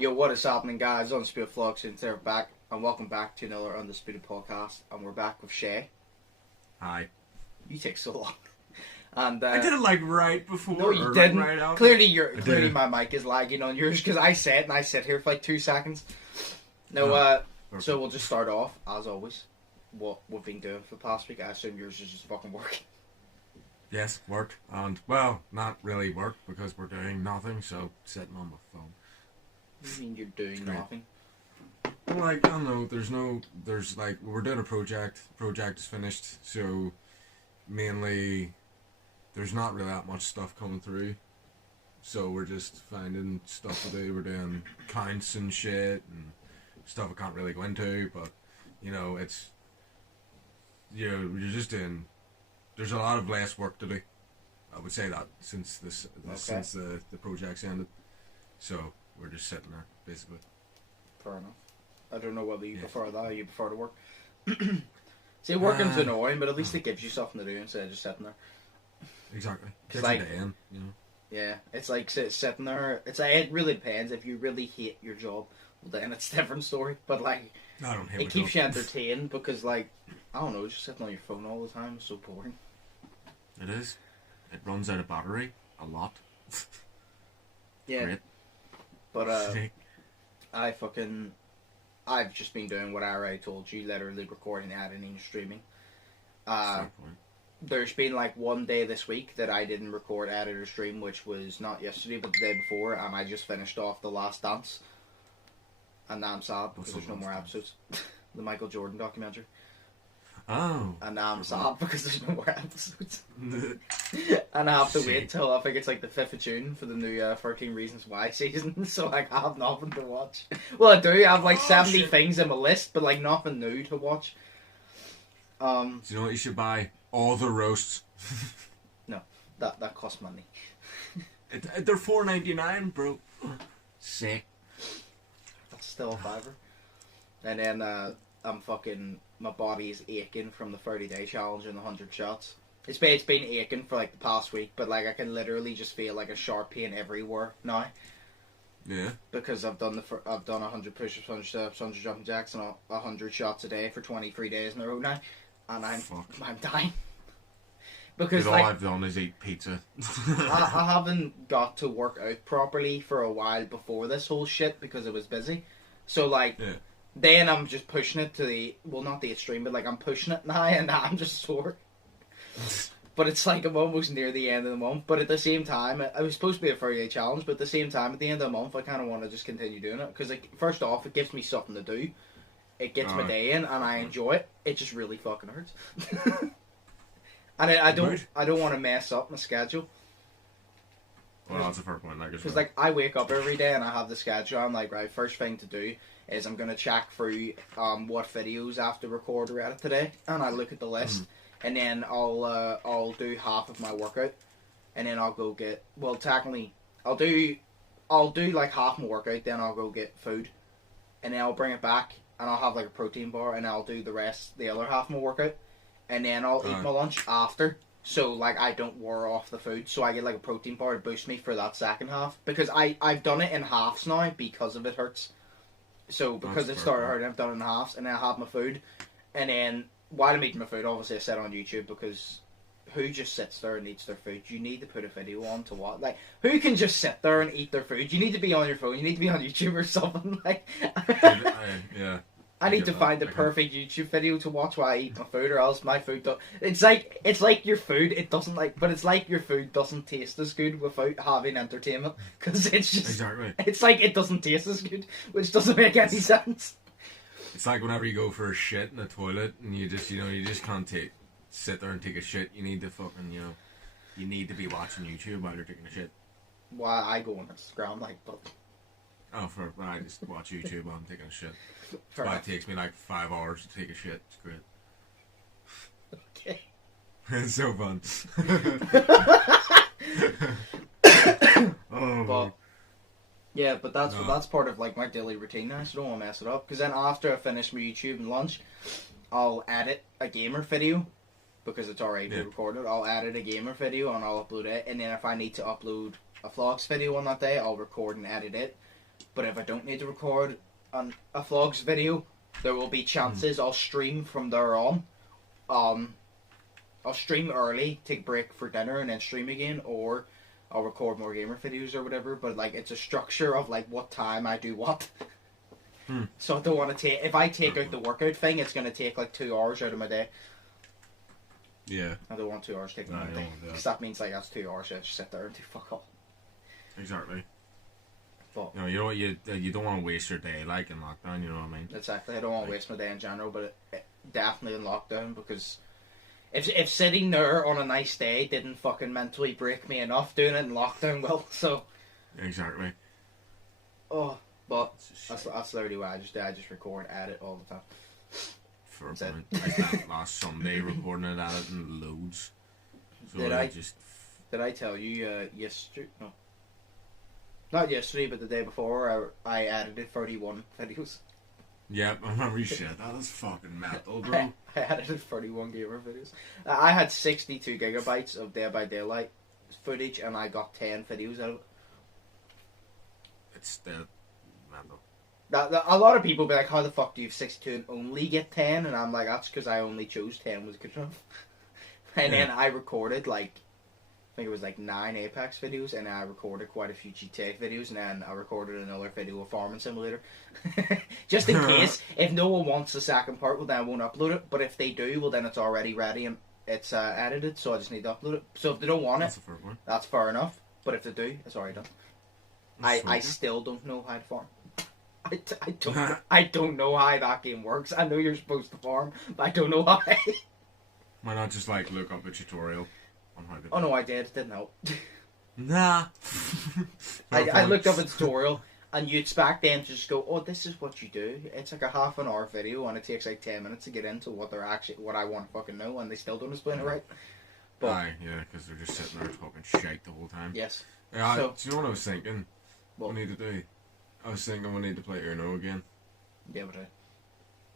Yo, what is happening, guys? Undisputed Vlogs, and they're back, and welcome back to another Undisputed podcast. And we're back with Shay. Hi. You take so long. And I did it like right before. No, you or didn't. Like right after. Clearly, my mic is lagging on yours because I said and I sit here for like 2 seconds. No, so we'll just start off as always. What we've been doing for the past week. I assume yours is just fucking work. Yes, work, and well, not really work because we're doing nothing. So sitting on my phone. What do you mean you're doing nothing? Like, I don't know, there's like, we're doing a project is finished, so mainly there's not really that much stuff coming through, so we're just finding stuff to do. We're doing counts and shit and stuff I can't really go into, but you know, it's, you know, you're just doing, there's a lot of less work to do, I would say that, since since the project's ended, so we're just sitting there, basically. Fair enough. I don't know whether you prefer that or you prefer to work. See, working's annoying, but at least it gives you something to do instead of just sitting there. Exactly. It's like, day in, you know. Yeah, it's like sitting there. It's like, it really depends. If you really hate your job, well, then it's a different story. But like, I don't hate it keeps you entertained because, like, I don't know, just sitting on your phone all the time is so boring. It is. It runs out of battery a lot. Yeah. Great. But I've just been doing what I already told you, literally recording, editing, and streaming. There's been like one day this week that I didn't record, edit, or stream, which was not yesterday, but the day before, and I just finished off The Last Dance. And now I'm sad because there's no more episodes. The Michael Jordan documentary. Oh. And now I'm sad because there's no more episodes. And I have to wait till I think it's like the 5th of June for the new 13 Reasons Why season, so like I have nothing to watch. Well, I do, I have like 70 things in my list, but like nothing new to watch. Do you know what you should buy? All the roasts. No, that costs money. They're $4.99, bro. Sick. That's still a fiver. And then I'm fucking, my body is aching from the 30-day challenge and the 100 shots. It's been aching for like the past week, but like I can literally just feel like a sharp pain everywhere now. Yeah. Because I've done 100 push-ups, 100 steps, 100 jumping jacks, and 100 shots a day for 23 days in a row now, and I'm dying. Because all I've done is eat pizza. I haven't got to work out properly for a while before this whole shit because I was busy. So like, then I'm just pushing it to the, well, not the extreme, but like I'm pushing it now, and I'm just sore. But it's like I'm almost near the end of the month. But at the same time, it was supposed to be a 30-day challenge, but at the same time, at the end of the month, I kind of want to just continue doing it. Because like, first off, it gives me something to do. It gets my day in, and I enjoy it. It just really fucking hurts. And I don't want to mess up my schedule. Well, that's a fair point. Because like I wake up every day and I have the schedule. I'm like, right, first thing to do is I'm gonna check through what videos I have to record or edit today, and I look at the list, and then I'll do half of my workout, and then I'll go get, well, technically I'll do like half my workout, then I'll go get food, and then I'll bring it back and I'll have like a protein bar, and I'll do the other half of my workout, and then I'll eat my lunch after. So, like, I don't wear off the food, so I get, like, a protein bar to boost me for that second half. Because I've done it in halves now because of it hurts. So, because it started hurting, I've done it in halves, and then I have my food. And then, while I'm eating my food, obviously I set it on YouTube, because who just sits there and eats their food? You need to put a video on to what? Like, who can just sit there and eat their food? You need to be on your phone, you need to be on YouTube or something, like... Yeah. I need to find the perfect YouTube video to watch while I eat my food, or else my food don't... It's like your food, it doesn't like... But it's like your food doesn't taste as good without having entertainment. Because it's just... Exactly. It's like it doesn't taste as good, which doesn't make any sense. It's like whenever you go for a shit in the toilet, and you just can't sit there and take a shit. You need to fucking, you need to be watching YouTube while you're taking a shit. Well, I go on Instagram, like, but... Oh, I just watch YouTube while I'm taking a shit. That's why it takes me like 5 hours to take a shit. It's great. Okay. It's so fun. But that's part of like my daily routine now, so I don't want to mess it up. Because then after I finish my YouTube and lunch, I'll edit a gamer video because it's already recorded. I'll edit a gamer video and I'll upload it. And then if I need to upload a vlogs video on that day, I'll record and edit it. But if I don't need to record a vlogs video, there will be chances I'll stream from there on. I'll stream early, take a break for dinner, and then stream again, or I'll record more gamer videos or whatever. But like, it's a structure of like what time I do what. So I don't want to take. If I take out the workout thing, it's going to take like 2 hours out of my day. Yeah. I don't want 2 hours taken out of my day, because that means like that's 2 hours I just sit there and do fuck all. Exactly. But you know, you don't want to waste your day like in lockdown. You know what I mean? Exactly. I don't want to waste my day in general, but it definitely in lockdown, because if sitting there on a nice day didn't fucking mentally break me enough, doing it in lockdown will. So. Exactly. Oh, but that's literally what I just do. I just record, edit all the time. For a point, I spent last Sunday recording it, editing loads. So Did I tell you yesterday? No. Not yesterday, but the day before, I edited 31 videos. Yep, I remember you said that. That's fucking metal, bro. I edited 31 gamer videos. I had 62 gigabytes of Dead by Daylight footage, and I got 10 videos out of it. It's still mental. A lot of people be like, how the fuck do you have 62 and only get 10? And I'm like, that's because I only chose 10 was good enough. And then I recorded like, I think it was like 9 Apex videos, and I recorded quite a few GTA videos, and then I recorded another video of Farming Simulator. Just in case, if no one wants the second part, well then I won't upload it, but if they do, well then it's already ready and it's edited, so I just need to upload it. So if they don't want it, that's fair enough, but if they do, it's already done. I still don't know how to farm. I don't know how that game works. I know you're supposed to farm, but I don't know how. Why not just like look up a tutorial on how to? Oh no, I did. It didn't help. Nah. I looked up a tutorial, and you expect them to just go, "Oh, this is what you do." It's like a half an hour video, and it takes like 10 minutes to get into what I want to fucking know, and they still don't explain it right. But, aye, yeah, because they're just sitting there talking shite the whole time. Yes. Yeah, So, do you know what I was thinking? What? We need to do. I was thinking we need to play Uno again. Yeah, but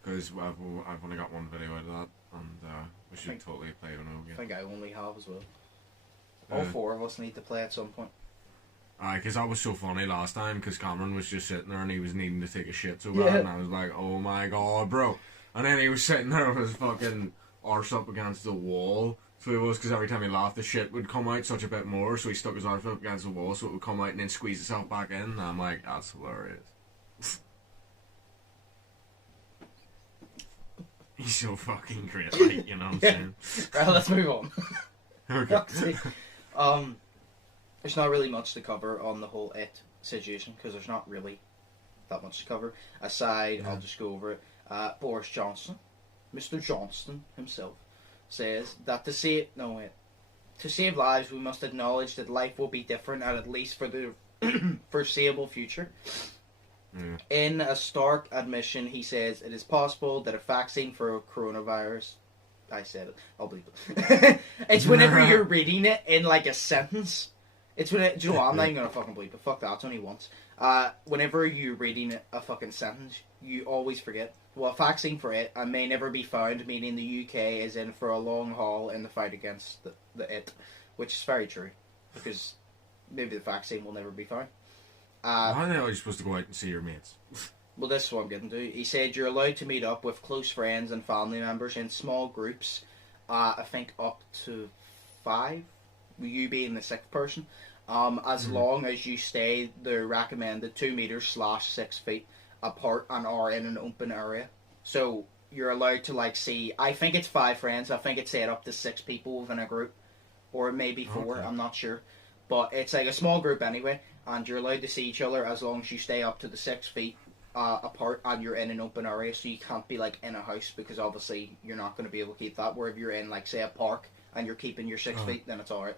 Because I've only got one video out of that, and we should totally play Uno again. I think I only have as well. All 4 of us need to play at some point. Aye, because that was so funny last time, because Cameron was just sitting there and he was needing to take a shit so bad, and I was like, oh my god, bro. And then he was sitting there with his fucking arse up against the wall. So he was, because every time he laughed, the shit would come out such a bit more, so he stuck his arse up against the wall so it would come out and then squeeze itself back in, and I'm like, that's hilarious. He's so fucking great, like, you know what I'm saying? Right, let's move on. Okay. There's not really much to cover on the whole It situation, because there's not really that much to cover. Aside, I'll just go over it. Boris Johnson, Mr. Johnson himself, says that to save lives, we must acknowledge that life will be different, at least for the foreseeable future. In a stark admission, he says it is possible that a vaccine for coronavirus. I said it. I'll believe it. It's whenever you're reading it in like a sentence. It's when do you know what? I'm not even gonna fucking believe it. Fuck that. It's only once. Whenever you're reading a fucking sentence, you always forget. Well, a vaccine for it may never be found, meaning the UK is in for a long haul in the fight against the it, which is very true, because maybe the vaccine will never be found. How the hell are you supposed to go out and see your mates? Well, this is what I'm getting to. He said you're allowed to meet up with close friends and family members in small groups, I think up to 5, you being the 6th person, as long as you stay the recommended 2 meters / 6 feet apart and are in an open area. So you're allowed to like see, I think it's 5 friends, I think it's set up to 6 people within a group, or maybe 4, I'm not sure. But it's like a small group anyway, and you're allowed to see each other as long as you stay up to the 6 feet apart and you're in an open area, so you can't be like in a house, because obviously you're not going to be able to keep that, where if you're in like say a park and you're keeping your 6 feet, then it's alright.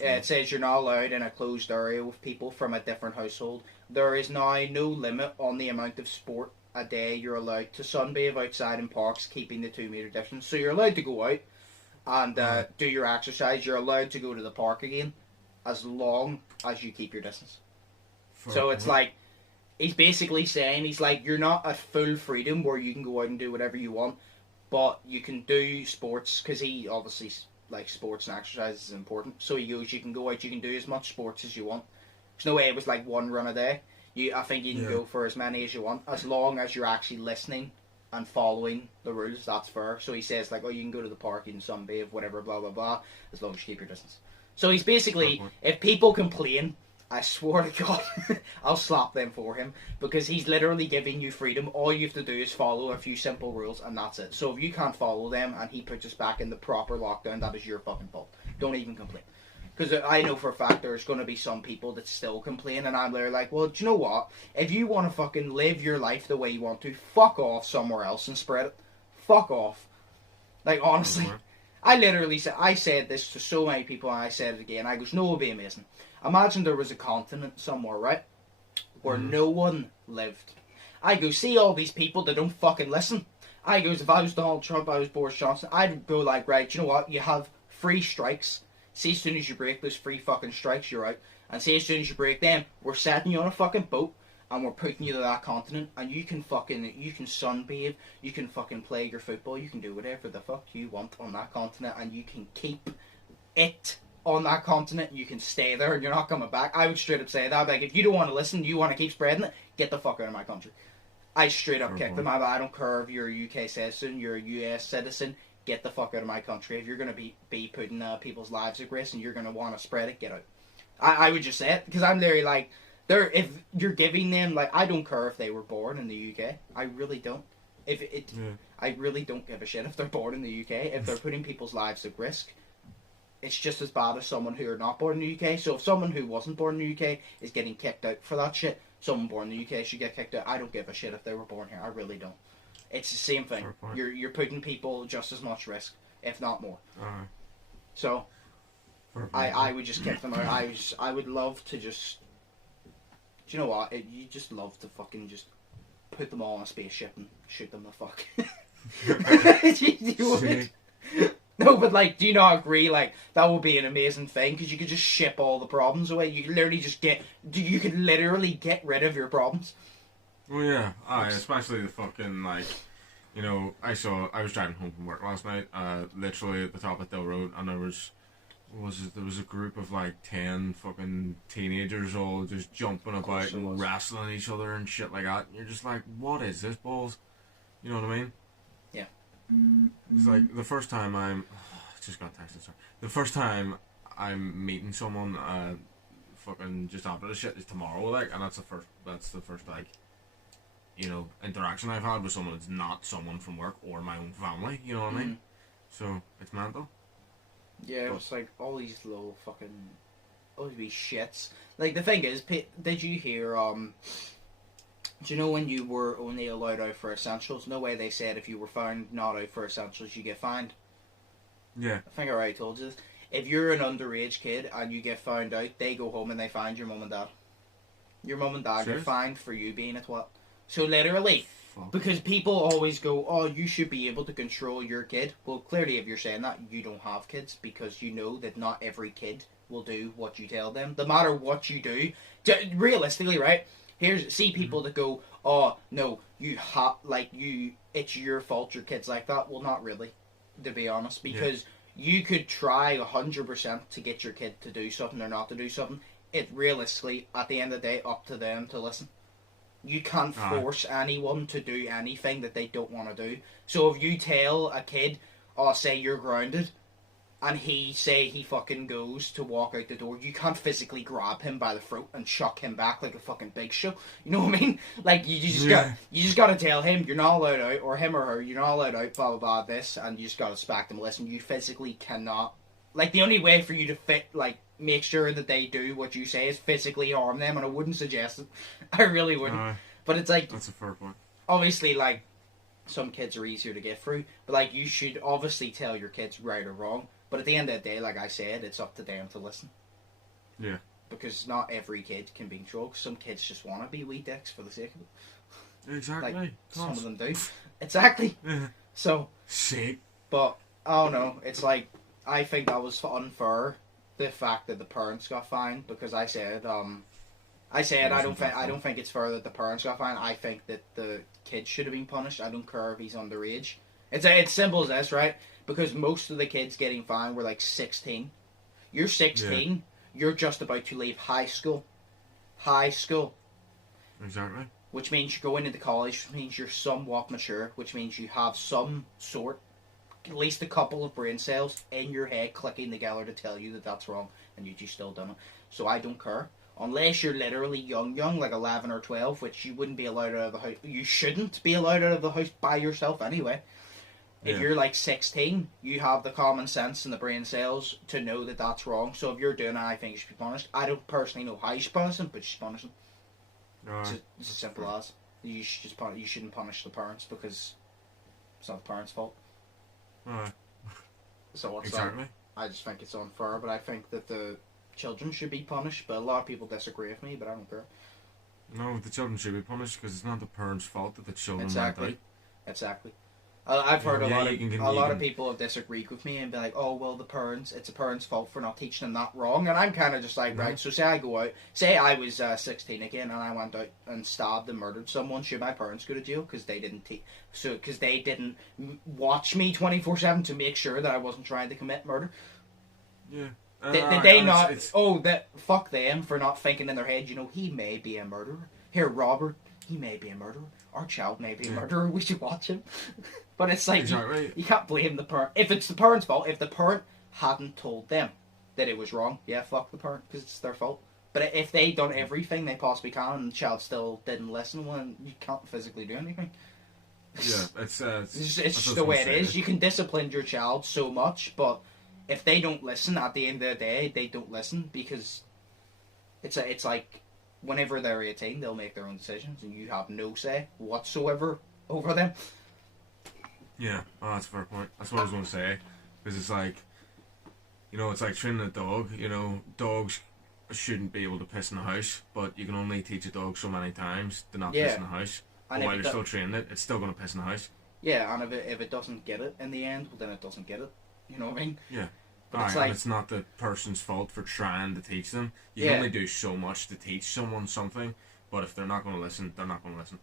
It says you're not allowed in a closed area with people from a different household. There is now no limit on the amount of sport a day you're allowed to sunbathe outside in parks, keeping the 2 meter distance. So you're allowed to go out and do your exercise. You're allowed to go to the park again as long as you keep your distance. So it's like, he's basically saying, he's like, you're not at full freedom where you can go out and do whatever you want, but you can do sports, because he obviously, like, sports and exercise is important. So he goes, you can go out, you can do as much sports as you want, There's no way it was like one run a day. I think you can go for as many as you want, as long as you're actually listening and following the rules. That's fair. So he says like, oh, you can go to the park, you can sunbathe, whatever, blah blah blah, as long as you keep your distance. So he's basically, if people complain, I swear to God, I'll slap them for him, because he's literally giving you freedom. All you have to do is follow a few simple rules, and that's it. So if you can't follow them, and he puts us back in the proper lockdown, that is your fucking fault. Don't even complain. Because I know for a fact there's going to be some people that still complain, and I'm there like, well, do you know what? If you want to fucking live your life the way you want to, fuck off somewhere else and spread it. Fuck off. Like, honestly. I literally said, I said this to so many people, and I said it again. I goes, no, it would be amazing. Imagine there was a continent somewhere, right? Where no one lived. I go, see all these people that don't fucking listen. I goes, if I was Donald Trump, I was Boris Johnson, I'd go like, right, you know what? You have 3 strikes. See, as soon as you break those 3 fucking strikes, you're out. And see, as soon as you break them, we're setting you on a fucking boat, and we're putting you to that continent, and you can sunbathe, you can fucking play your football, you can do whatever the fuck you want on that continent, and you can keep it on that continent, you can stay there, and you're not coming back. I would straight up say that, like, if you don't want to listen, you want to keep spreading it, get the fuck out of my country. I straight up kick them out. I don't care if you're a UK citizen, you're a US citizen, get the fuck out of my country. If you're going to be putting people's lives at risk, and you're going to want to spread it, get out. I would just say it, because I'm literally like, if you're giving them, like, I don't care if they were born in the UK. I really don't. I really don't give a shit if they're born in the UK. If they're putting people's lives at risk, it's just as bad as someone who are not born in the UK. So if someone who wasn't born in the UK is getting kicked out for that shit, someone born in the UK should get kicked out. I don't give a shit if they were born here. I really don't. It's the same thing. You're putting people just as much risk, if not more. So I would just kick them out. I would love to just... Do you know what? You just love to fucking just put them all on a spaceship and shoot them the fuck. You would. No, but like, do you not agree? Like, that would be an amazing thing, because you could just ship all the problems away. You could literally just you could literally get rid of your problems. Well, yeah, especially the fucking, like, you know, I was driving home from work last night, literally at the top of Hill Road, and there was a group of like 10 fucking teenagers all just jumping about and wrestling each other and shit like that. And you're just like, what is this, balls? You know what I mean? Yeah. It's like the first time just got texted, sorry. The first time I'm meeting someone, fucking just after this shit is tomorrow, like, and that's the first like, you know, interaction I've had with someone that's not someone from work or my own family. You know what I mean? So it's mental. Yeah, it's like all these little fucking, all these shits. Like, the thing is, did you hear, do you know when you were only allowed out for essentials? No way they said if you were found not out for essentials, you get fined. Yeah. I think I already told you this. If you're an underage kid and you get found out, they go home and they find your mum and dad. Your mum and dad get fined for you being a twat. So literally... Because people always go, oh, you should be able to control your kid. Well, clearly if you're saying that, you don't have kids, because you know that not every kid will do what you tell them. No matter what you do. Realistically, right? See people that go, oh, no, it's your fault your kid's like that. Well, not really, to be honest. Because you could try 100% to get your kid to do something or not to do something. It realistically, at the end of the day, up to them to listen. You can't force anyone to do anything that they don't want to do. So if you tell a kid, oh, say you're grounded, and he fucking goes to walk out the door, you can't physically grab him by the throat and chuck him back like a fucking big show. You know what I mean? Like, you just gotta tell him you're not allowed out, or him or her, you're not allowed out, blah blah blah, this, and you just gotta expect them to listen. You physically cannot. Like, the only way for you to make sure that they do what you say is physically harm them, and I wouldn't suggest it. I really wouldn't. But it's like... That's a fair point. Obviously, like, some kids are easier to get through, but, like, you should obviously tell your kids right or wrong, but at the end of the day, like I said, it's up to them to listen. Yeah. Because not every kid can be controlled. Some kids just want to be wee dicks for the sake of it. Exactly. Like, some of them do. Exactly. Yeah. So... Sick. But, I don't know, it's like... I think that was unfair, the fact that the parents got fined, because I said I don't think it's fair that the parents got fined. I think that the kid should have been punished. I don't care if he's underage. It's simple as this, right? Because most of the kids getting fined were like 16. You're 16. Yeah. You're just about to leave high school. high school. Exactly. Which means you're going into college, which means you're somewhat mature, which means you have some sort, at least a couple of brain cells in your head clicking together to tell you that that's wrong, and you just still done it. So I don't care. Unless you're literally young, like 11 or 12, which you wouldn't be allowed out of the house. You shouldn't be allowed out of the house by yourself anyway. If you're like 16, you have the common sense and the brain cells to know that that's wrong. So if you're doing it, I think you should be punished. I don't personally know how you should punish them, but you should punish them. It's as simple as. You should just you shouldn't punish the parents because it's not the parents' fault. So what's exactly. I just think it's unfair, but I think that the children should be punished. But a lot of people disagree with me, but I don't care. No, the children should be punished because it's not the parents' fault that the children went out. Exactly. I've heard a lot of people have disagreed with me and be like, oh, well, it's a parent's fault for not teaching them that wrong. And I'm kind of just like, right, so say I go out, say I was 16 again and I went out and stabbed and murdered someone, should my parents go to jail because they didn't because they didn't watch me 24/7 to make sure that I wasn't trying to commit murder? Yeah. Fuck them for not thinking in their head, he may be a murderer. Here, Robert, he may be a murderer. Our child may be a murderer, we should watch him. But it's like, exactly. you can't blame the parent. If it's the parent's fault, if the parent hadn't told them that it was wrong, yeah, fuck the parent, because it's their fault. But if they done everything they possibly can and the child still didn't listen, well, you can't physically do anything. Yeah, it's just the way it is. You can discipline your child so much, but if they don't listen, at the end of the day, they don't listen, because it's like, whenever they're 18, they'll make their own decisions, and you have no say whatsoever over them. Yeah, that's a fair point. That's what I was going to say. Because it's like, it's like training a dog. Dogs shouldn't be able to piss in the house, but you can only teach a dog so many times to not piss in the house. And while you're still training it, it's still going to piss in the house. Yeah, and if it doesn't get it in the end, well, then it doesn't get it. You know what I mean? Yeah. But it's not the person's fault for trying to teach them. You can only do so much to teach someone something, but if they're not going to listen, they're not going to listen.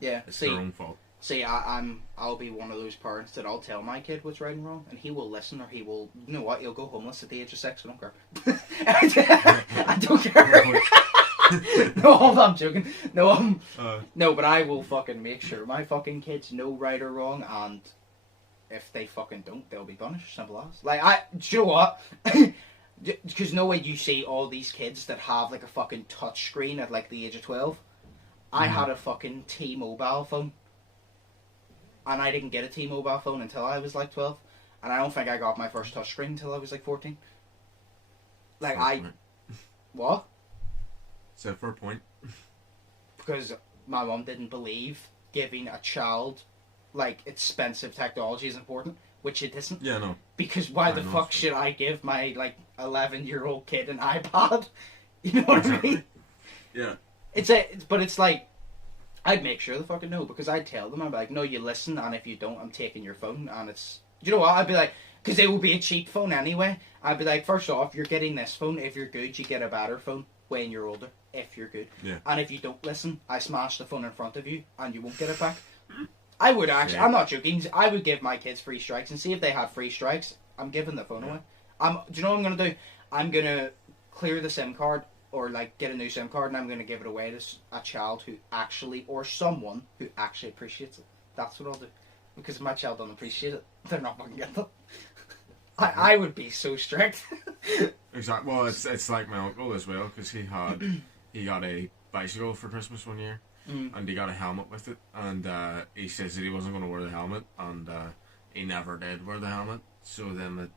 Yeah, it's their own fault. See, I'll be one of those parents that I'll tell my kid what's right and wrong, and he will listen, or he will, he'll go homeless at the age of 6. I don't care. I don't care. No, hold on, I'm joking. No, but I will fucking make sure my fucking kids know right or wrong, and if they fucking don't, they'll be punished. Simple as. Do you know what? Because no way you see all these kids that have like a fucking touch screen at like the age of 12. I had a fucking T-Mobile phone. And I didn't get a T-Mobile phone until I was like 12. And I don't think I got my first touchscreen until I was like 14. What? So for a point. Because my mum didn't believe giving a child expensive technology is important, which it isn't. Yeah, no. Because why the fuck should I give my 11-year-old kid an iPad? You know what I mean? Yeah. But it's like, I'd make sure they fucking know, because I'd tell them, I'd be like, no, you listen, and if you don't, I'm taking your phone, and it's, you know what, I'd be like, because it will be a cheap phone anyway, I'd be like, first off, you're getting this phone, if you're good, you get a better phone when you're older, if you're good. Yeah. And if you don't listen, I smash the phone in front of you, and you won't get it back. I would actually, I'm not joking, I would give my kids free strikes, and see if they had free strikes, I'm giving the phone away. Do you know what I'm going to do? I'm going to clear the SIM card, or get a new SIM card, and I'm going to give it away to a child who actually, or someone who actually appreciates it. That's what I'll do. Because if my child doesn't appreciate it, they're not fucking getting it. I would be so strict. Exactly. Well, it's like my uncle as well, because he got a bicycle for Christmas one year, and he got a helmet with it, and he says that he wasn't going to wear the helmet, and he never did wear the helmet. So then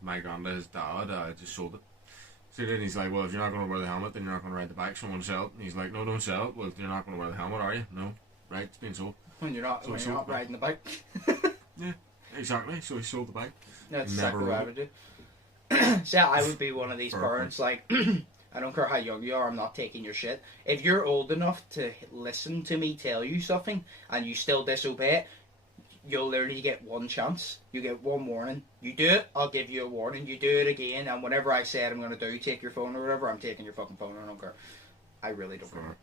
my granddad, his dad, just sold it. So then he's like, well, if you're not going to wear the helmet, then you're not going to ride the bike, someone sell it. And he's like, no, don't sell it. Well, you're not going to wear the helmet, are you? No. Right, it's being sold. When you're not riding the bike. Yeah, exactly. So he sold the bike. That's exactly what I would do. So I would be one of these parents, I don't care how young you are, I'm not taking your shit. If you're old enough to listen to me tell you something, and you still disobey it, you'll literally get one chance. You get one warning. You do it, I'll give you a warning. You do it again, and whatever I said I'm going to do, take your phone or whatever, I'm taking your fucking phone. I don't care. I really don't care.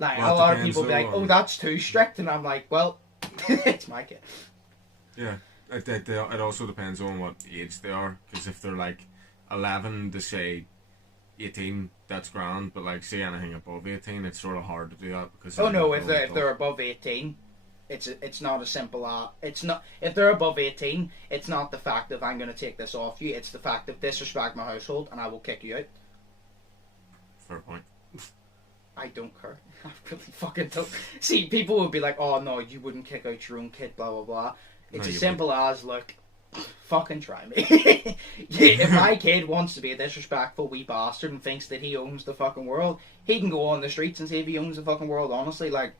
A lot of people be like, oh, that's too strict. And I'm like, well, it's my kid. Yeah. It also depends on what age they are. Because if they're 11 to say 18, that's grand, but like, say anything above 18, it's sort of hard to do that because. Oh no, if they're above 18, it's not as simple as it's not. If they're above 18, it's not the fact of I'm going to take this off you. It's the fact of disrespect my household and I will kick you out. Fair point. I don't care. I really fucking don't. See, people would be like, "Oh no, you wouldn't kick out your own kid," blah blah blah. It's as simple as, look, fucking try me. If my kid wants to be a disrespectful wee bastard and thinks that he owns the fucking world, he can go on the streets and say if he owns the fucking world. Honestly, like,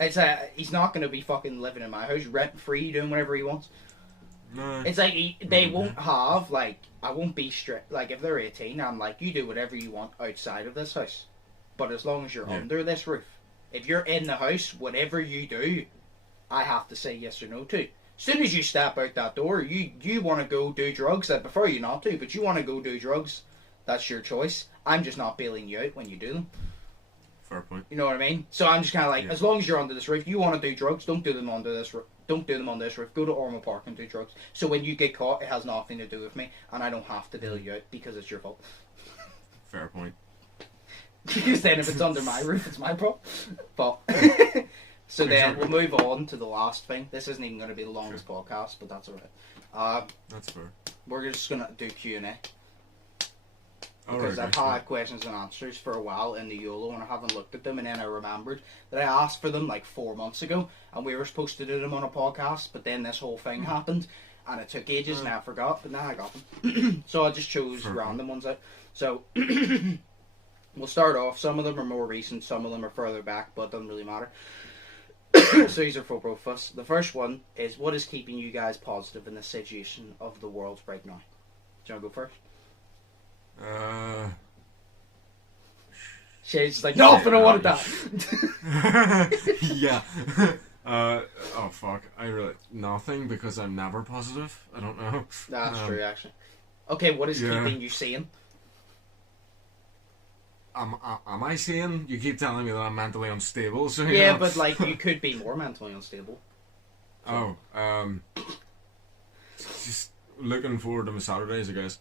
he's not going to be fucking living in my house rent free, doing whatever he wants. No. It's like they won't have, like, I won't be strict. Like, if they're 18, I'm like, you do whatever you want outside of this house, but as long as you're under this roof. If you're in the house, whatever you do, I have to say yes or no to. As soon as you step out that door, you want to go do drugs. I prefer you not to, but you want to go do drugs. That's your choice. I'm just not bailing you out when you do them. Fair point. You know what I mean? So I'm just kind of like, as long as you're under this roof, you want to do drugs, don't do them under this roof. Don't do them on this roof. Go to Ormo Park and do drugs. So when you get caught, it has nothing to do with me, and I don't have to bail you out because it's your fault. Fair point. Because then if it's under my roof, it's my problem. But so then we'll move on to the last thing. This isn't even going to be the longest podcast, but that's alright. That's fair. We're just going to do Q&A. Because I've had questions and answers for a while in the Yolo and I haven't looked at them, and then I remembered that I asked for them like 4 months ago and we were supposed to do them on a podcast, but then this whole thing happened and it took ages and I forgot, but now I got them. So I just chose random ones out. So we'll start off. Some of them are more recent, some of them are further back, but it doesn't really matter. So these are for both of us. The first one is, what is keeping you guys positive in the situation of the world right now? Do you want to go first? Shay's like, no, but I wanted that. Yeah. Oh fuck. Nothing, because I'm never positive. I don't know. That's true, actually. Okay, what is keeping you sane? Am I sane? You keep telling me that I'm mentally unstable, so yeah, but like, you could be more mentally unstable. So. Just looking forward to my Saturdays, I guess.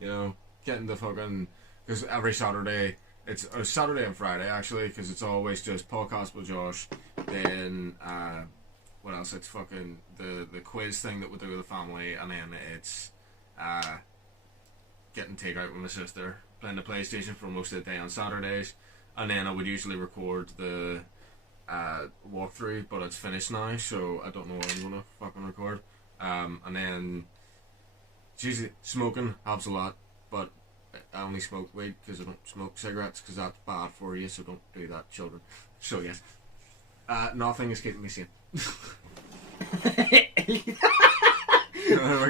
You know, getting the fucking, because every Saturday, it's Saturday and Friday actually, because it's always just podcast with Josh, then what else? It's fucking the quiz thing that we do with the family, and then it's getting takeout with my sister, playing the PlayStation for most of the day on Saturdays, and then I would usually record the walkthrough, but it's finished now, so I don't know what I'm gonna fucking record. And then usually smoking helps a lot, but I only smoke weed because I don't smoke cigarettes because that's bad for you, so don't do that, children. So yes, nothing is keeping me sane.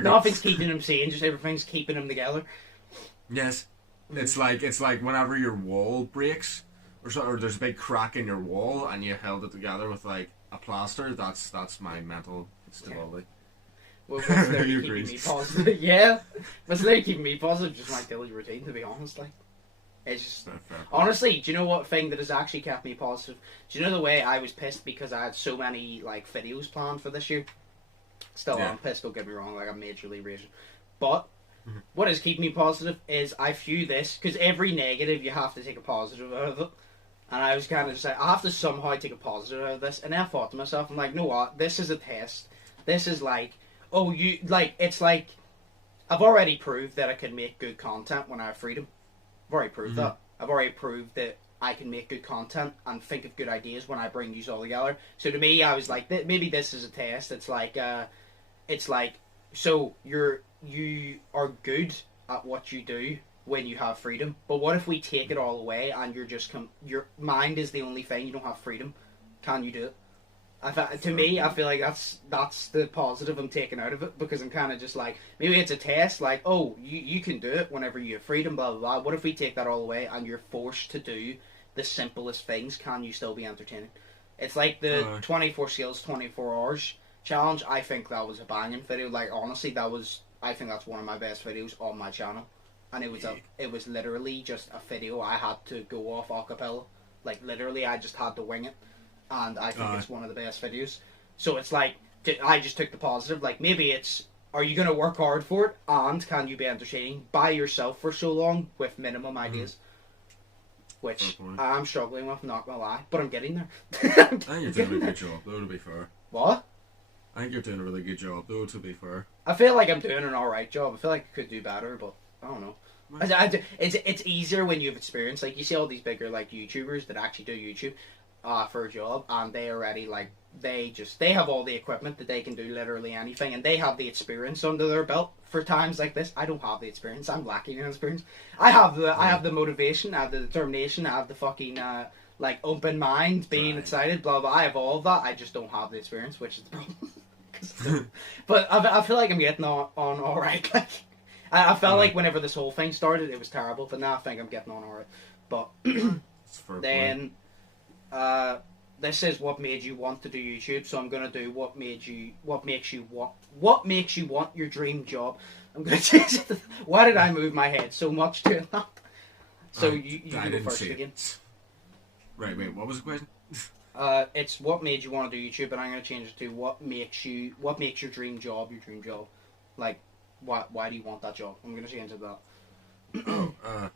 Nothing's keeping him sane, just everything's keeping him together. Yes, it's like whenever your wall breaks or there's a big crack in your wall and you held it together with like a plaster. That's my mental stability. Well, what's there keeping me positive? Yeah, what's there keeping me positive? Just my daily routine, to be honest. Like, it's just honestly, do you know what thing that has actually kept me positive? Do you know the way I was pissed because I had so many like videos planned for this year? Still, I'm pissed. Don't get me wrong. Like, I'm majorly raging, but what is keeping me positive is I view this, because every negative you have to take a positive out of it. And I was kind of just like, I have to somehow take a positive out of this. And then I thought to myself, I'm like, no, what? This is a test. This is like, oh, you, like, it's like, I've already proved that I can make good content when I have freedom. I've already proved that. I've already proved that I can make good content and think of good ideas when I bring these all together. So to me, I was like, maybe this is a test. It's like, so you are good at what you do when you have freedom, but what if we take it all away and you're just your mind is the only thing, you don't have freedom? Can you do it? To me, I feel like that's the positive I'm taking out of it, because I'm kind of just like, maybe it's a test, like, oh, you can do it whenever you have freedom, blah blah blah. What if we take that all away and you're forced to do the simplest things? Can you still be entertaining? It's like the 24 skills 24 hours challenge. I think that was a banging video. Like, honestly, I think that's one of my best videos on my channel. And it was literally just a video I had to go off a cappella. Like, literally, I just had to wing it. And I think it's one of the best videos. So it's like, I just took the positive. Like, maybe it's are you going to work hard for it, and can you be entertaining by yourself for so long with minimum ideas? Which I'm struggling with, not gonna lie, but I'm getting there. I think you're doing a good job, though, to be fair. What? I think you're doing a really good job, though, to be fair. I feel like I'm doing an alright job. I feel like I could do better, but I don't know. It's easier when you've experienced, like, you see all these bigger, like, YouTubers that actually do YouTube for a job, and they already, like, they have all the equipment that they can do literally anything, and they have the experience under their belt for times like this. I don't have the experience. I'm lacking in experience. I have the motivation, I have the determination, I have the fucking like open mind, being excited, blah blah. I have all of that. I just don't have the experience, which is the problem. But I feel like I'm getting on all right. Like I felt like whenever this whole thing started, it was terrible, but now I think I'm getting on all right. But then this is what made you want to do YouTube, so I'm gonna do what makes you want your dream job. I'm gonna change it. Why did I move my head so much doing that? So you go first again. Right, wait, what was the question? It's what made you want to do YouTube, and I'm gonna change it to what makes your dream job your dream job. Like, why do you want that job? I'm gonna change it to that.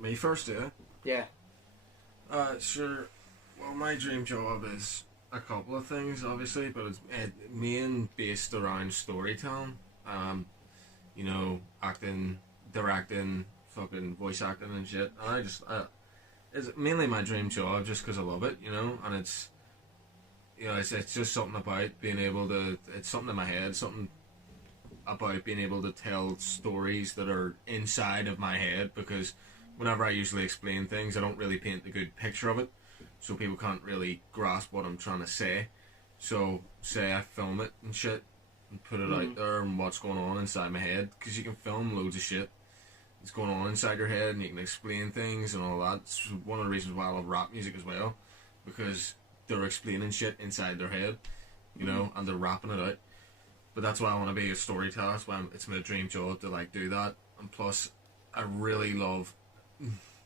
Me first, yeah? Yeah. Sure. Well, my dream job is a couple of things, obviously, but it's main based around storytelling. You know, acting, directing, fucking voice acting and shit. And it's mainly my dream job just because I love it, you know, and it's, you know, it's just something about being able to, it's something in my head, something about being able to tell stories that are inside of my head, because whenever I usually explain things, I don't really paint a good picture of it. So people can't really grasp what I'm trying to say. So, say I film it and shit, and put it out there and what's going on inside my head. Because you can film loads of shit that's going on inside your head, and you can explain things and all that. It's one of the reasons why I love rap music as well. Because they're explaining shit inside their head, you know, and they're rapping it out. But that's why I want to be a storyteller. That's why it's my dream job to, like, do that. And plus, I really love...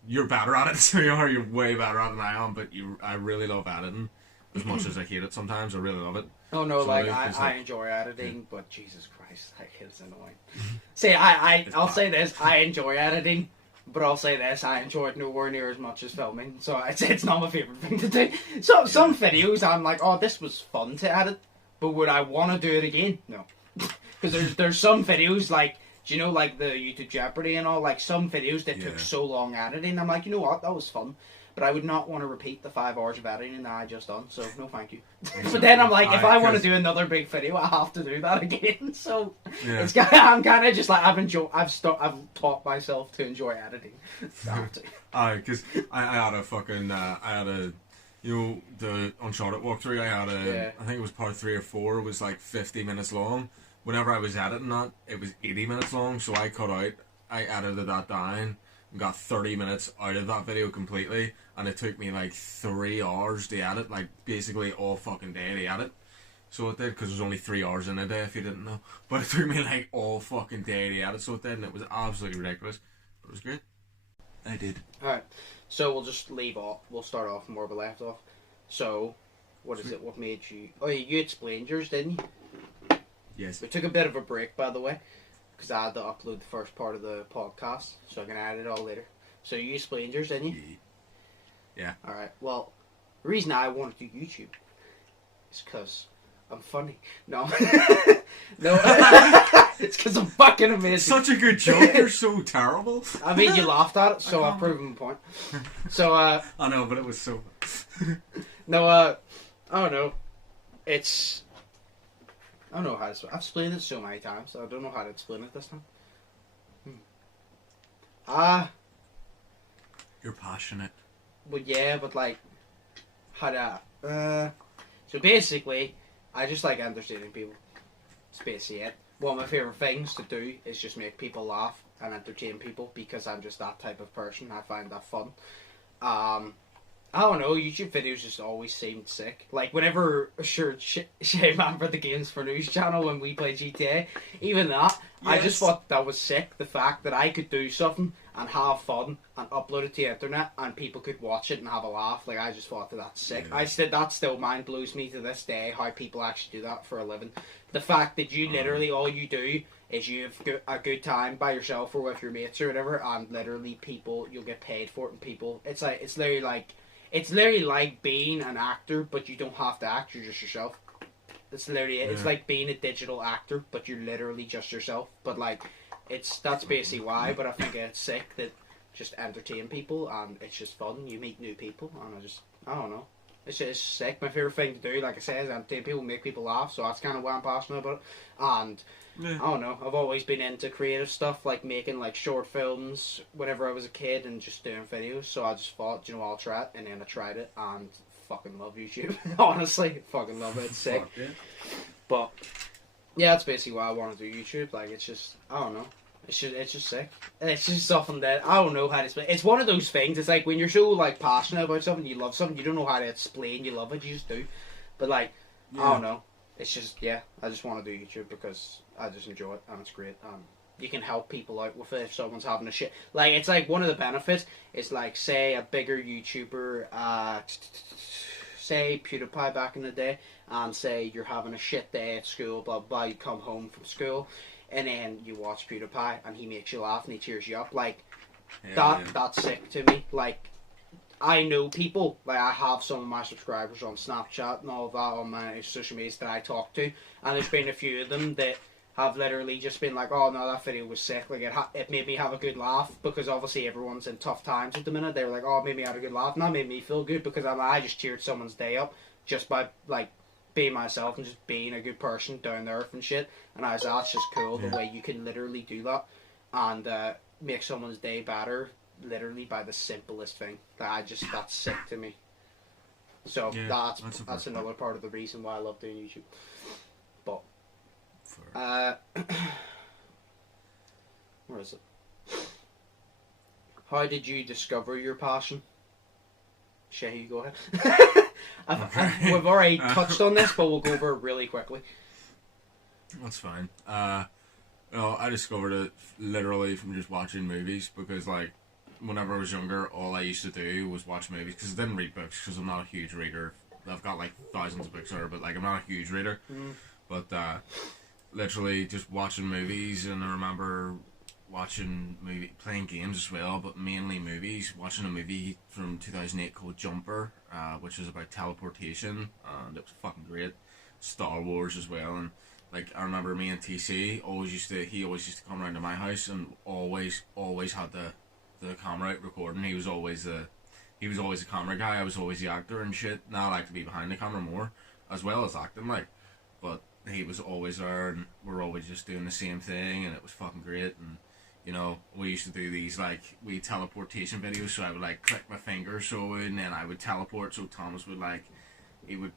You're better at it, so you're way better at it than I am, but I really love editing. As much as I hate it sometimes, I really love it. Oh no, so I enjoy editing, but Jesus Christ, it's annoying. See, I'll say this, I enjoy editing, but I'll say this, I enjoy it nowhere near as much as filming, so it's not my favourite thing to do. So some videos, I'm like, oh, this was fun to edit, but would I want to do it again? No. Because there's some videos, like, do you know, like, the YouTube Jeopardy and all, like, some videos that took so long editing, I'm like, you know what, that was fun. But I would not want to repeat the 5 hours of editing that I just done, so no thank you. But then I'm like, if I want to do another big video, I have to do that again. So it's I'm kind of just like, I've taught myself to enjoy editing. Because I had a fucking, you know, the Uncharted walkthrough, I think it was part 3 or 4, it was like 50 minutes long. Whenever I was editing that, it was 80 minutes long, so I edited that down, and got 30 minutes out of that video completely, and it took me like 3 hours to edit, like basically all fucking day to edit. So it did, because there's only 3 hours in a day if you didn't know. But it took me like all fucking day to edit, so it did, and it was absolutely ridiculous. But it was great. I did. Alright, so we'll just we'll start off from where we left off. So, what is it, what made you... Oh, you explained yours, didn't you? Yes. We took a bit of a break, by the way, because I had to upload the first part of the podcast, so I can add it all later. So you explained yours, didn't you? Yeah. Alright, well, the reason I wanted to do YouTube is because I'm funny. No. No. It's because I'm fucking amazing. Such a good joke, you're so terrible. I mean, you laughed at it, so I've proven my point. So, I know, but it was so... No, I don't know. It's... I don't know how to explain it. I've explained it so many times, so I don't know how to explain it this time. You're passionate. Well, yeah, but like, how to... So basically, I just like entertaining people. That's basically it. One of my favourite things to do is just make people laugh and entertain people, because I'm just that type of person. I find that fun. I don't know, YouTube videos just always seemed sick. Like, whenever Shay Man for the Games for News channel, when we play GTA, even that, yes. I just thought that was sick. The fact that I could do something and have fun and upload it to the internet and people could watch it and have a laugh. Like, I just thought that's sick. Yeah. That still mind blows me to this day, how people actually do that for a living. The fact that you literally, all you do is you have a good time by yourself or with your mates or whatever, and literally people, you'll get paid for it, and people, it's literally like being an actor, but you don't have to act, you're just yourself. It's literally, it's like being a digital actor, but you're literally just yourself. But like, that's basically why. But I think it's sick that just entertain people, and it's just fun. You meet new people, and I don't know. It's just sick. My favorite thing to do, like I said, is entertain people, make people laugh. So that's kind of why I'm passionate about it. And I don't know. I've always been into creative stuff, like making like short films whenever I was a kid, and just doing videos. So I just thought, you know, I'll try it, and then I tried it, and fucking love YouTube. Honestly, fucking love it. It's sick. Fuck, yeah. But yeah, that's basically why I want to do YouTube. Like, it's just, I don't know. It's just sick. It's just something that I don't know how to explain. It's one of those things. It's like when you're so like passionate about something, you love something, you don't know how to explain you love it. You just do. But like, I don't know. It's just, yeah, I just want to do YouTube because I just enjoy it and it's great. You can help people out with it if someone's having a shit. Like, it's like one of the benefits is like, say a bigger YouTuber, say PewDiePie back in the day, and say you're having a shit day at school, blah blah. You come home from school, and then you watch PewDiePie, and he makes you laugh and he cheers you up. Like that's sick to me. Like, I know people, like I have some of my subscribers on Snapchat and all of that on my social medias that I talk to, and there's been a few of them that have literally just been like, oh no, that video was sick, like it made me have a good laugh, because obviously everyone's in tough times at the minute. They were like, oh, it made me have a good laugh, and that made me feel good, because I just cheered someone's day up just by like being myself and just being a good person down to earth and shit. And I was like, that's just cool, the way you can literally do that and make someone's day better literally by the simplest thing. That's sick to me. So that's another part of the reason why I love doing YouTube. But where is it? How did you discover your passion? Shay, you go ahead. We've already touched on this, but we'll go over it really quickly. That's fine. Well, I discovered it literally from just watching movies, because like whenever I was younger, all I used to do was watch movies, because I didn't read books, because I'm not a huge reader. I've got like thousands of books there, but like I'm not a huge reader. But literally just watching movies, and I remember playing games as well, but mainly movies. Watching a movie from 2008 called Jumper, which was about teleportation, and it was fucking great. Star Wars as well, and like I remember me and TC always used to come around to my house, and always had the camera out recording. He was always the camera guy. I was always the actor and shit. Now I like to be behind the camera more, as well as acting, like, but he was always there, and we're always just doing the same thing, and it was fucking great. And you know, we used to do these like teleportation videos, so I would like click my finger, and then I would teleport. So Thomas would he would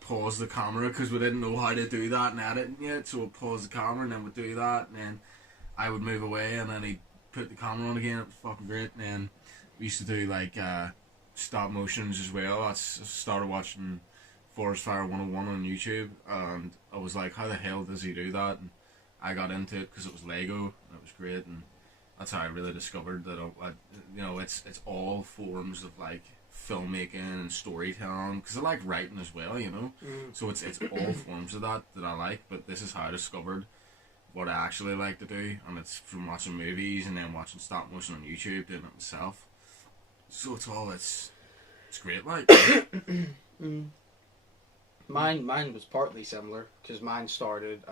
pause the camera, because we didn't know how to do that in editing yet. So we'd pause the camera, and then we'd do that, and then I would move away, and then he'd put the camera on again. It was fucking great. And then we used to do like stop motions as well. I started watching Forest Fire 101 on YouTube, and I was like, how the hell does he do that? And I got into it because it was Lego, and it was great, and that's how I really discovered that it's all forms of like filmmaking and storytelling, because I like writing as well, you know. So it's all forms of that I like. But this is how I discovered what I actually like to do, and it's from watching movies and then watching stop motion on YouTube, doing it myself. So it's great, like. Mine was partly similar, because mine started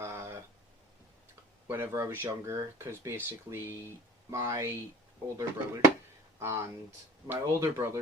whenever I was younger, because basically my older brother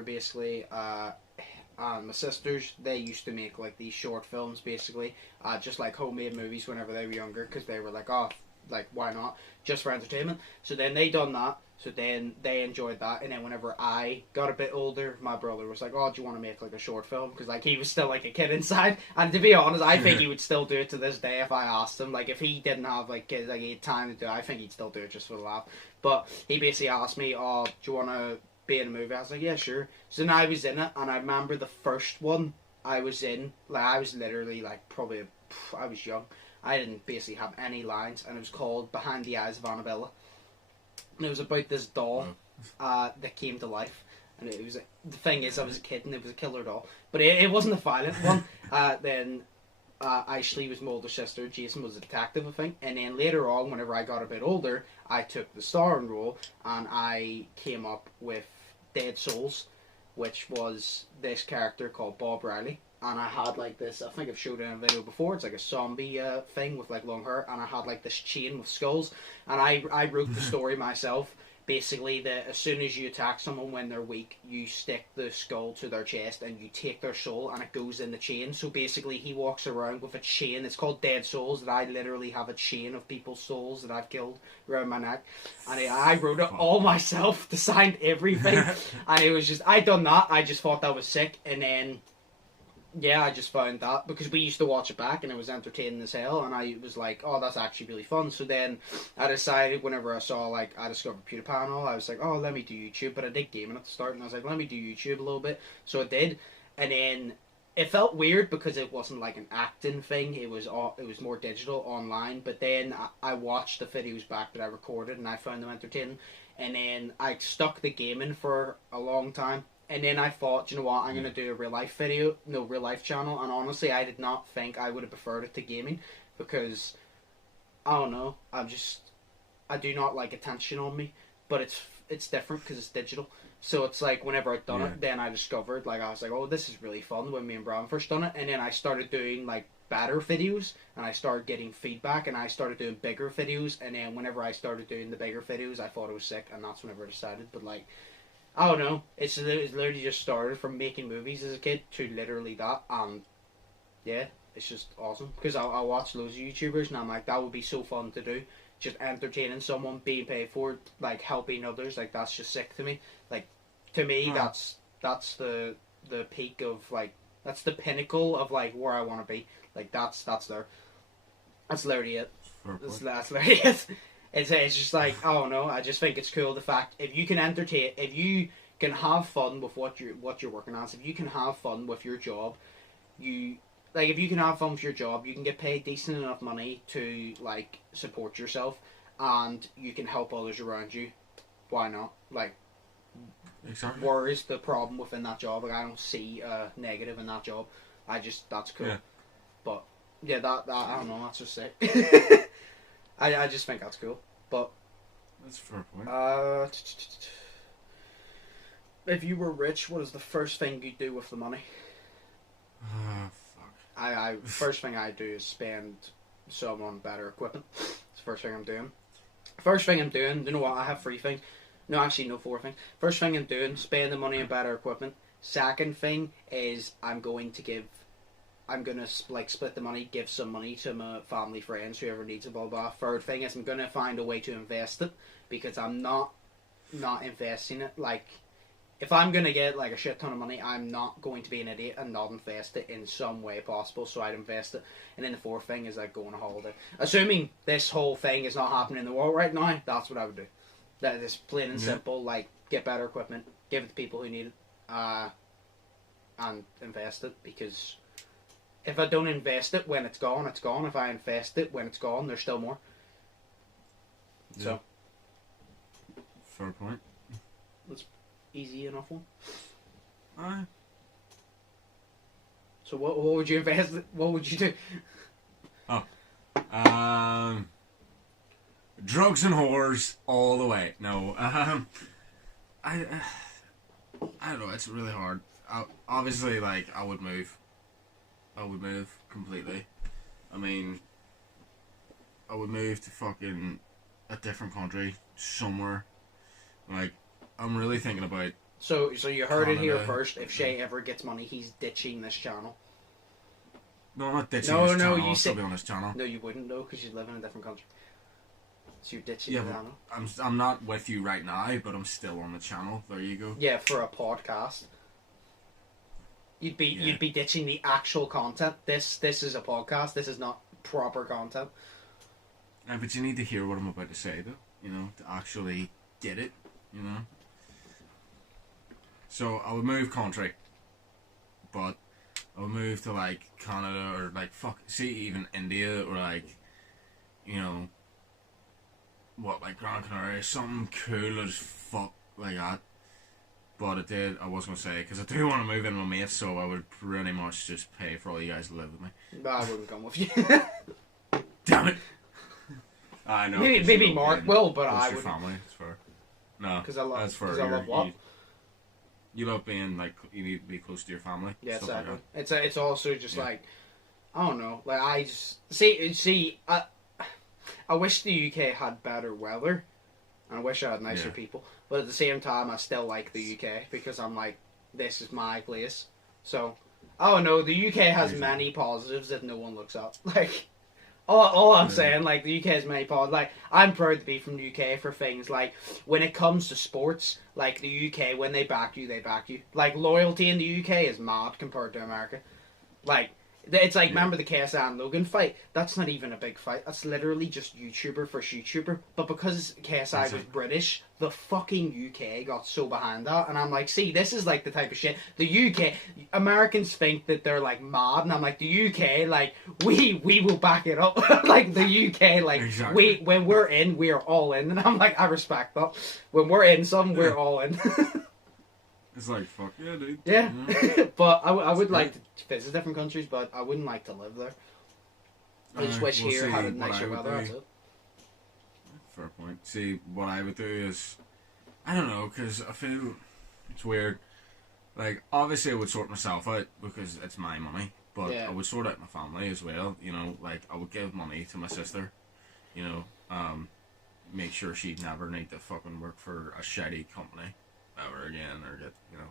basically and my sisters, they used to make like these short films, basically just like homemade movies whenever they were younger, because they were like, oh, like, why not, just for entertainment. So then they done that, so then they enjoyed that, and then whenever I got a bit older, my brother was like, oh, do you want to make like a short film, because like he was still like a kid inside. And to be honest, I think he would still do it to this day if I asked him. Like, if he didn't have like kids, like he had time to do it, I think he'd still do it just for the laugh. But he basically asked me, oh, do you want to be in a movie? I was like, yeah, sure. So then I was in it, and I remember the first one I was in, like, I was literally like I was young, I didn't basically have any lines, and it was called Behind the Eyes of Annabella. and it was about this doll that came to life. And it was the thing is, I was a kid and it was a killer doll, but it wasn't a violent one. Then Ashley was my older sister, Jason was a detective, I think. And then later on, whenever I got a bit older, I took the starring role and I came up with Dead Souls, which was this character called Bob Riley. And I had like this, I think I've showed it in a video before, it's like a zombie thing with like long hair, and I had like this chain with skulls, and I wrote the story myself. Basically, that as soon as you attack someone when they're weak, you stick the skull to their chest and you take their soul and it goes in the chain. So basically, he walks around with a chain. It's called Dead Souls, that I literally have a chain of people's souls that I've killed around my neck. And I wrote it all myself, designed everything. And it was just, I done that. I just thought that was sick. And then, yeah, I just found that because we used to watch it back and it was entertaining as hell, and I was like, oh, that's actually really fun. So then I decided, whenever I saw, like, I discovered PewDiePie and all, I was like, oh, let me do YouTube. But I did gaming at the start, and I was like, let me do YouTube a little bit. So I did, and then it felt weird because it wasn't like an acting thing. It was more digital online. But then I watched the videos back that I recorded, and I found them entertaining. And then I stuck the gaming for a long time. And then I thought, you know what, I'm going to do a real life channel. And honestly, I did not think I would have preferred it to gaming. Because, I don't know, I do not like attention on me. But it's different because it's digital. So it's like, whenever I'd done it, then I discovered, like, I was like, oh, this is really fun when me and Brian first done it. And then I started doing, like, better videos. And I started getting feedback. And I started doing bigger videos. And then whenever I started doing the bigger videos, I thought it was sick. And that's whenever I decided. But, like, I don't know. It's literally just started from making movies as a kid to literally that. Yeah, it's just awesome. Because I watch loads of YouTubers and I'm like, that would be so fun to do. Just entertaining someone, being paid for it, like helping others. Like, that's just sick to me. Like, to me, that's the peak of, like, that's the pinnacle of, like, where I want to be. Like, that's there. That's literally it. That's literally it. It's just like, I don't know, I just think it's cool the fact, if you can entertain, if you can have fun with what you're working on, if you can have fun with your job, if you can have fun with your job, you can get paid decent enough money to, like, support yourself, and you can help others around you. Why not? Like, exactly. Where is the problem within that job? Like, I don't see a negative in that job. That's cool. Yeah. But, yeah, that I don't know, that's just sick. I just think that's cool, but that's a fair point. If you were rich, what is the first thing you'd do with the money? Fuck. First thing I do is spend some on better equipment. It's the first thing I'm doing. First thing I'm doing, you know what? I have 3 things. No, actually, no, 4 things. First thing I'm doing, spend the money on better equipment. Second thing is I'm gonna split the money, give some money to my family, friends, whoever needs it, blah blah. Third thing is I'm gonna find a way to invest it, because I'm not investing it. Like, if I'm gonna get like a shit ton of money, I'm not going to be an idiot and not invest it in some way possible. So I'd invest it. And then the fourth thing is like go on a holiday. Assuming this whole thing is not happening in the world right now, that's what I would do. That is plain and simple. Like, get better equipment, give it to people who need it, and invest it, because if I don't invest it when it's gone, it's gone. If I invest it when it's gone, there's still more. Yeah. So. Fair point. That's easy enough one. Aye. So what would you invest? What would you do? Oh. Drugs and whores all the way. No. I don't know. It's really hard. Obviously, like, I would move completely. I mean, I would move to fucking a different country, somewhere. Like, I'm really thinking about. So you heard it here first. If Shay ever gets money, he's ditching this channel. No, I'm not ditching this channel. You I'll still be on this channel. No, you wouldn't, though, because you live in a different country. So you're ditching the channel. I'm not with you right now, but I'm still on the channel. There you go. Yeah, for a podcast. You'd be ditching the actual content. This is a podcast. This is not proper content. Yeah, but you need to hear what I'm about to say, though. You know, to actually get it. You know. So I would move country, but I would move to like Canada or like even India or like, you know, what, like Gran Canaria, something cool as fuck like that. But I was going to say, because I do want to move in with mates, so I would pretty much just pay for all you guys to live with me. But I wouldn't come with you. Damn it! I know. Maybe Mark will, but I your wouldn't. family, it's fair. No, Because I love, that's for I love what? you love being, like, you need to be close to your family. Yeah, stuff exactly. like It's also just like, I don't know. Like, I just... See, I wish the UK had better weather. And I wish I had nicer people. But at the same time, I still like the UK because I'm like, this is my place. So, I don't know. The UK has many positives that no one looks at. Like, all I'm saying, like, the UK has many positives. Like, I'm proud to be from the UK for things like, when it comes to sports, like, the UK, when they back you, they back you. Like, loyalty in the UK is mad compared to America. Like, it's like, remember the KSI and Logan fight? That's not even a big fight. That's literally just YouTuber for YouTuber. But because KSI was British, the fucking UK got so behind that. And I'm like, see, this is like the type of shit. The UK, Americans think that they're like mad. And I'm like, the UK, like, we will back it up. Like, the UK, like, when we're in, we are all in. And I'm like, I respect that. When we're in something, we're all in. It's like, fuck yeah, dude. Yeah. But I would like to visit different countries, but I wouldn't like to live there. I just wish here had a nicer weather, that's it. Fair point. See, what I would do is, I don't know, because I feel it's weird. Like, obviously I would sort myself out because it's my money, but I would sort out my family as well, you know, like, I would give money to my sister, you know, make sure she'd never need to fucking work for a shitty company ever again, or get, you know,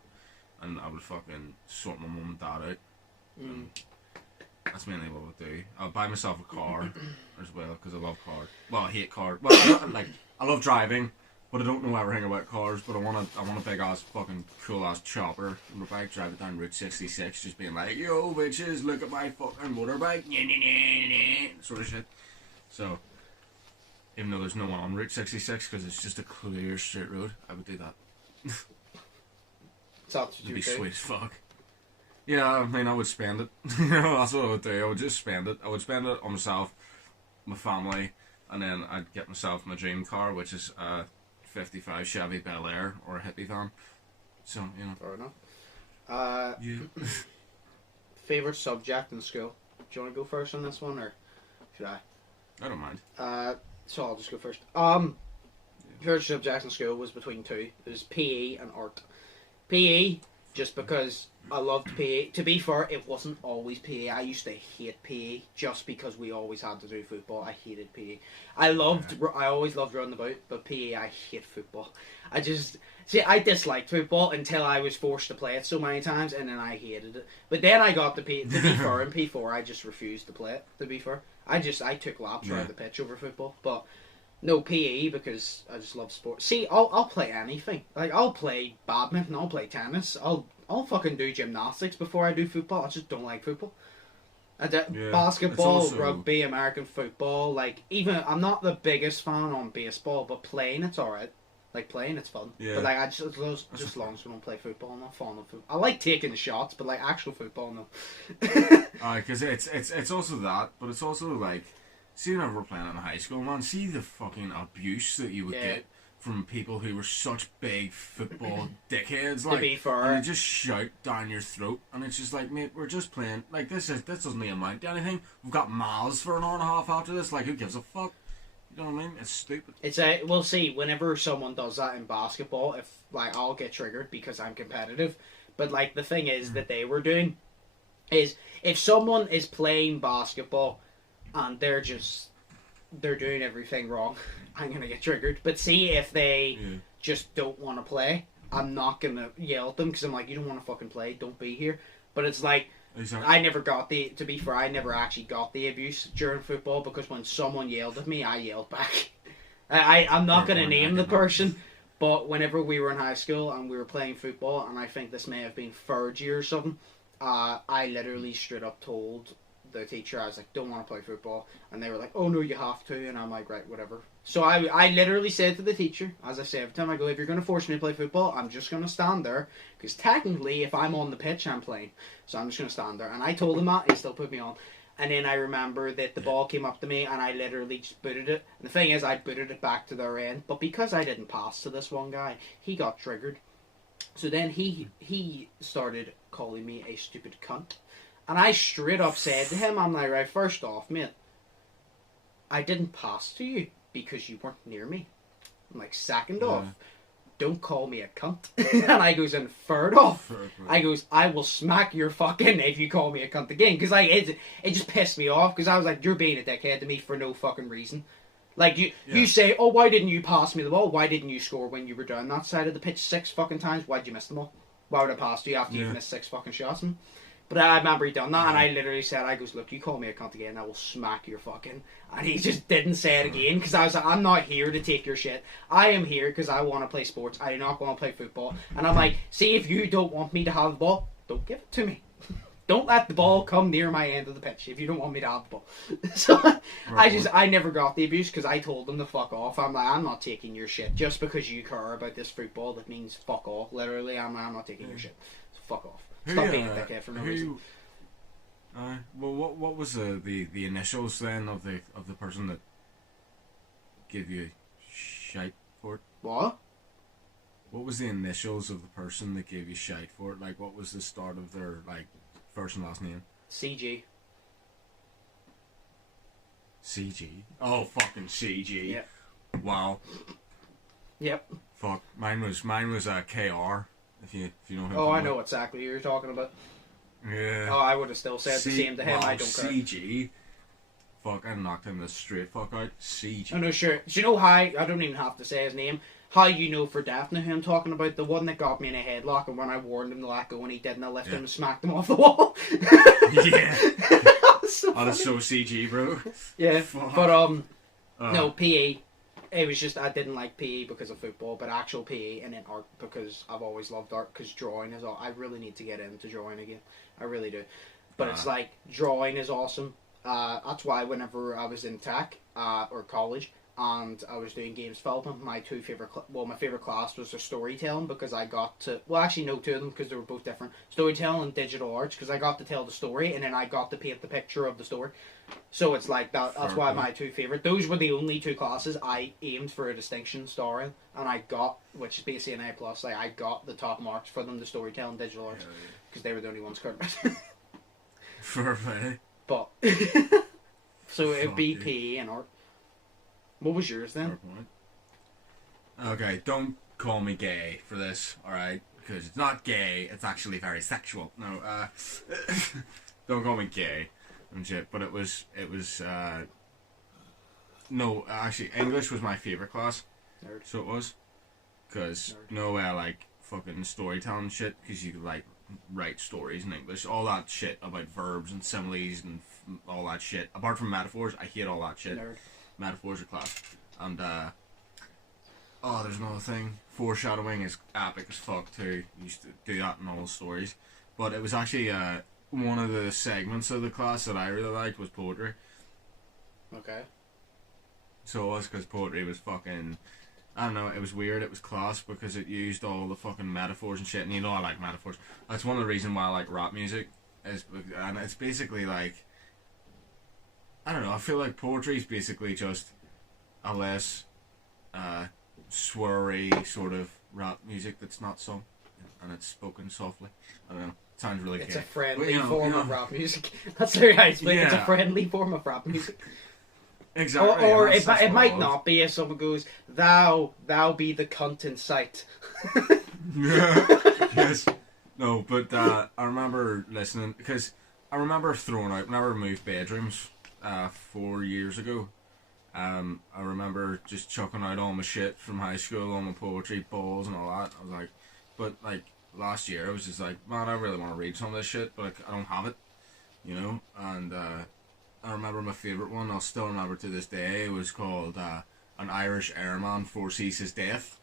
and I would fucking sort my mum and dad out. That's mainly what I would do. I'll buy myself a car as well, because I love cars. Well, I hate cars. Well, like, I love driving, but I don't know everything about cars, but I want a big ass fucking cool ass chopper motorbike, drive it down Route 66, just being like, yo bitches, look at my fucking motorbike, sort of shit. So, even though there's no one on Route 66, because it's just a clear straight road, I would do that. It'd be sweet as fuck. Yeah, I mean, I would spend it. You know, that's what I would do. I would just spend it. I would spend it on myself, my family, and then I'd get myself my dream car, which is a 55 Chevy Bel Air or a hippie van. So, you know. Fair enough. Yeah. Favorite subject in school? Do you want to go first on this one, or should I? I don't mind. So I'll just go first. Favorite subject in school was between two. It was PE and art. PE, just because I loved PE. To be fair, it wasn't always PE. I used to hate PE just because we always had to do football. I hated PE. I always loved running about, but PE, I hate football. I disliked football until I was forced to play it so many times, and then I hated it. But then I got to PE. To be fair, in P4, I just refused to play it. To be fair, I took laps around the pitch over football, but. No PE because I just love sports. See, I'll play anything. Like, I'll play badminton, I'll play tennis, I'll fucking do gymnastics before I do football. I just don't like football. Basketball, rugby, American football. Like, even I'm not the biggest fan on baseball, but playing it's alright. Like, playing it's fun. Yeah. But like, I just as long as we don't play football, I'm not fond of football. I like taking the shots, but like actual football, no. Because it's also that, but it's also like. See, whenever we're playing in high school, man, see the fucking abuse that you would get from people who were such big football dickheads, like, to be fair, and they just shout down your throat, and it's just like, mate, we're just playing, like, this doesn't amount to anything. We've got miles for an hour and a half after this, like, who gives a fuck? You know what I mean? It's stupid. We'll see, whenever someone does that in basketball, if, like, I'll get triggered because I'm competitive, but, like, the thing is that they were doing is, if someone is playing basketball, and they're doing everything wrong, I'm going to get triggered. But see, if they just don't want to play, I'm not going to yell at them, because I'm like, you don't want to fucking play, don't be here. But it's like, I never got to be fair, I never actually got the abuse during football, because when someone yelled at me, I yelled back. I'm not going to name the person, but whenever we were in high school and we were playing football, and I think this may have been third year or something, I literally straight up told the teacher, I was like, don't want to play football, and they were like, oh no, you have to, and I'm like, right, whatever. So I literally said to the teacher, as I say every time, I go, if you're going to force me to play football, I'm just going to stand there, because technically if I'm on the pitch, I'm playing, so I'm just going to stand there. And I told him that, he still put me on. And then I remember that the ball came up to me and I literally just booted it. And the thing is, I booted it back to their end. But because I didn't pass to this one guy, he got triggered. So then he started calling me a stupid cunt. And I straight up said to him, I'm like, right, first off, mate, I didn't pass to you because you weren't near me. I'm like, second off, don't call me a cunt. And I goes, and third off, I goes, I will smack your fucking if you call me a cunt again. Because like, it just pissed me off. Because I was like, you're being a dickhead to me for no fucking reason. Like, you say, oh, why didn't you pass me the ball? Why didn't you score when you were down that side of the pitch 6 fucking times? Why'd you miss them all? Why would I pass to you after you missed 6 fucking shots? But I remember he done that, and I literally said, I goes, look, you call me a cunt again, I will smack your fucking... And he just didn't say it again, because I was like, I'm not here to take your shit. I am here because I want to play sports. I do not want to play football. And I'm like, see, if you don't want me to have the ball, don't give it to me. Don't let the ball come near my end of the pitch if you don't want me to have the ball. So I never got the abuse because I told them to fuck off. I'm like, I'm not taking your shit. Just because you care about this football, that means fuck off. Literally, I'm not taking your shit. So fuck off. Stop being a dickhead for no reason. Well, what was the initials then of the person that gave you shite for it? What? What was the initials of the person that gave you shite for it? Like, what was the start of their like first and last name? CG. CG. Oh, fucking CG. Yep. Wow. Yep. Fuck. Mine was KR. If you know him. Oh, I know exactly who you're talking about. Yeah. Oh, I would have still said the same to him. Wow, I don't care. CG. Fuck, I knocked him the straight fuck out. CG. Oh no, sure. Do you know how? I don't even have to say his name. How you know for definite who I'm talking about? The one that got me in a headlock, and when I warned him to let go and he didn't, I lifted him and smacked him off the wall. Yeah. That's so CG, bro. Yeah, Fuck. but no PE. It was just I didn't like PE because of football, but actual PE and then art because I've always loved art. Because drawing is all. I really need to get into drawing again. I really do. But it's like drawing is awesome. That's why whenever I was in tech or college and I was doing games development, my my favorite class was the storytelling because I got to actually no, 2 of them because they were both different, storytelling and digital arts, because I got to tell the story and then I got to paint the picture of the story. So it's like that's why my 2 favorite. Those were the only 2 classes I aimed for a distinction star in, and I got, which is basically an A+. Like I got the top marks for them, the storytelling, digital arts, because they were the only ones covered. Fair play. But so it'd be PE and art. What was yours then? Okay, don't call me gay for this, alright? Because it's not gay, it's actually very sexual. No, don't call me gay and shit, but it was, no, actually, English was my favourite class. Nerd. So it was. Because, like, fucking storytelling shit, because you could, like, write stories in English. All that shit about verbs and similes and all that shit. Apart from metaphors, I hate all that shit. Nerd. Metaphors are class. And, there's another thing. Foreshadowing is epic as fuck too. You used to do that in all the stories. But it was actually, one of the segments of the class that I really liked was poetry. Okay. So it was, because poetry was fucking... I don't know, it was weird, it was class, because it used all the fucking metaphors and shit, and you know I like metaphors. That's one of the reasons why I like rap music, and it's basically like... I don't know, I feel like poetry is basically just a less sweary sort of rap music that's not sung, and it's spoken softly. I don't know, it sounds really It's gay. a friendly form of rap music. That's the way I explain it. It's a friendly form of rap music. Exactly. Or it might not be if someone goes, thou be the cunt in sight. Yes. No, but I remember listening, because I remember throwing out, whenever I moved bedrooms 4 years ago, I remember just chucking out all my shit from high school, all my poetry, balls and all that. I was like, but like last year I was just like, man, I really want to read some of this shit, but I don't have it, you know, and I remember my favourite one, I'll still remember to this day, it was called An Irish Airman Foresees His Death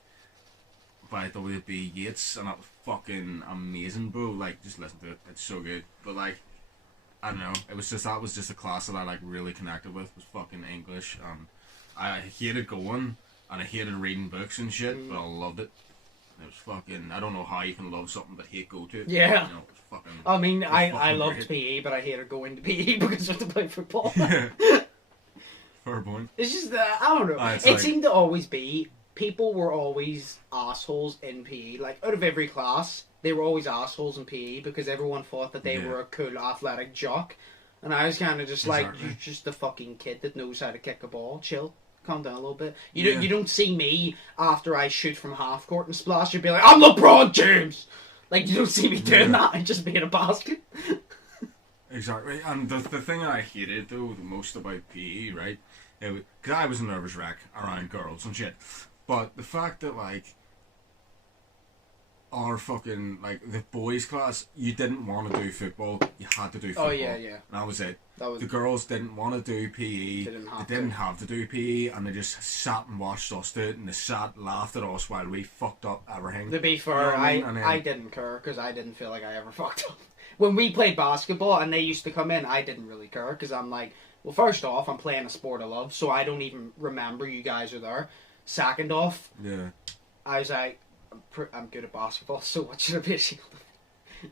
by W.B. Yeats, and that was fucking amazing, bro. Like, just listen to it, it's so good. But like, I don't know, it was just, that was just a class that I like really connected with, was fucking English, and I hated going, and I hated reading books and shit, but I loved it. It was fucking, I don't know how you can love something but hate go to it. Yeah. You know, it was fucking... I mean, they're I fucking loved great. PE, but I hated going to PE because I had to play football. Yeah. Fair point. It's just, I don't know. It's It like- seemed to always be, people were always assholes in PE. Like, out of every class, they were always assholes in PE because everyone thought that they Yeah. were a cool athletic jock. And I was kind of just like, Exactly. you're just a fucking kid that knows how to kick a ball. Chill. Calm down a little bit. Yeah. You don't see me after I shoot from half court and splash. You'd be like, I'm LeBron James! Like, you don't see me doing that. I just be in a basket. Exactly. And the thing I hated, though, the most about PE, right? Because I was a nervous wreck around girls and shit. But the fact that, like, our fucking, like, the boys' class, you didn't want to do football, you had to do football. Oh, yeah. And that was it. That was... The girls didn't want to do PE. They didn't They didn't have to do PE, and they just sat and watched us do it, and they sat, laughed at us while we fucked up everything. To be fair, You know what I mean? And then- I didn't care because I didn't feel like I ever fucked up. When we played basketball and they used to come in, I didn't really care because I'm like, well, first off, I'm playing a sport I love, so I don't even remember you guys are there. Second off, Yeah. I was like, I'm good at basketball, so what should I be ashamed of?